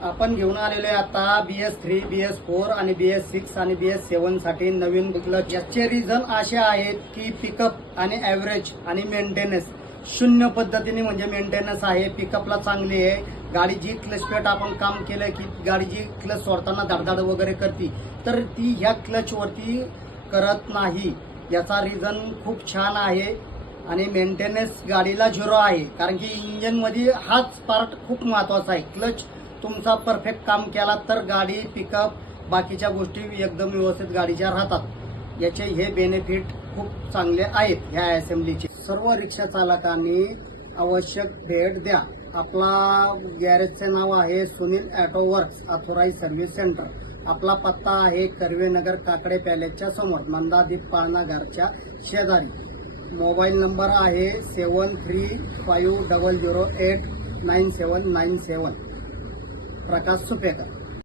आपण घेऊन आलेलो आहे आता BS3, BS4 आणि BS6 आणि BS7 साठी नवीन क्लच। याचे रिझन असे आहेत की पिकअप आणि ॲव्हरेज आणि मेंटेनन्स शून्य पद्धतीने म्हणजे मेंटेनन्स आहे। पिकअपला चांगली आहे गाडी, जी क्लच प्लेट आपण काम केलं की गाडी जी क्लच सोडताना धडधड वगैरे करते तर ती ह्या क्लच वरती करत नाही। याचा रिझन खूप छान आहे आणि मेंटेनन्स गाडीला झिरो आहे, कारण की इंजिन मध्ये हाच पार्ट खूप महत्वाचा आहे। क्लच तुमचा परफेक्ट काम केला तर गाडी पिकअप बाकीच्या गोष्टी एकदम व्यवस्थित गाडीच्या राहतात। याचे हे बेनिफिट खूप चांगले आहेत ह्या असेंब्लीचे। सर्व रिक्षा चालकांनी आवश्यक भेट द्या। आपला गॅरेजचे नाव आहे Sunil auto works authorise service centre. आपला पत्ता आहे कर्वेनगर काकडे पॅलेसच्या समोर, मंदादीप पाळणा घरच्या शेजारी। मोबाईल नंबर आहे 7350089797। प्रकाश सुपेकर।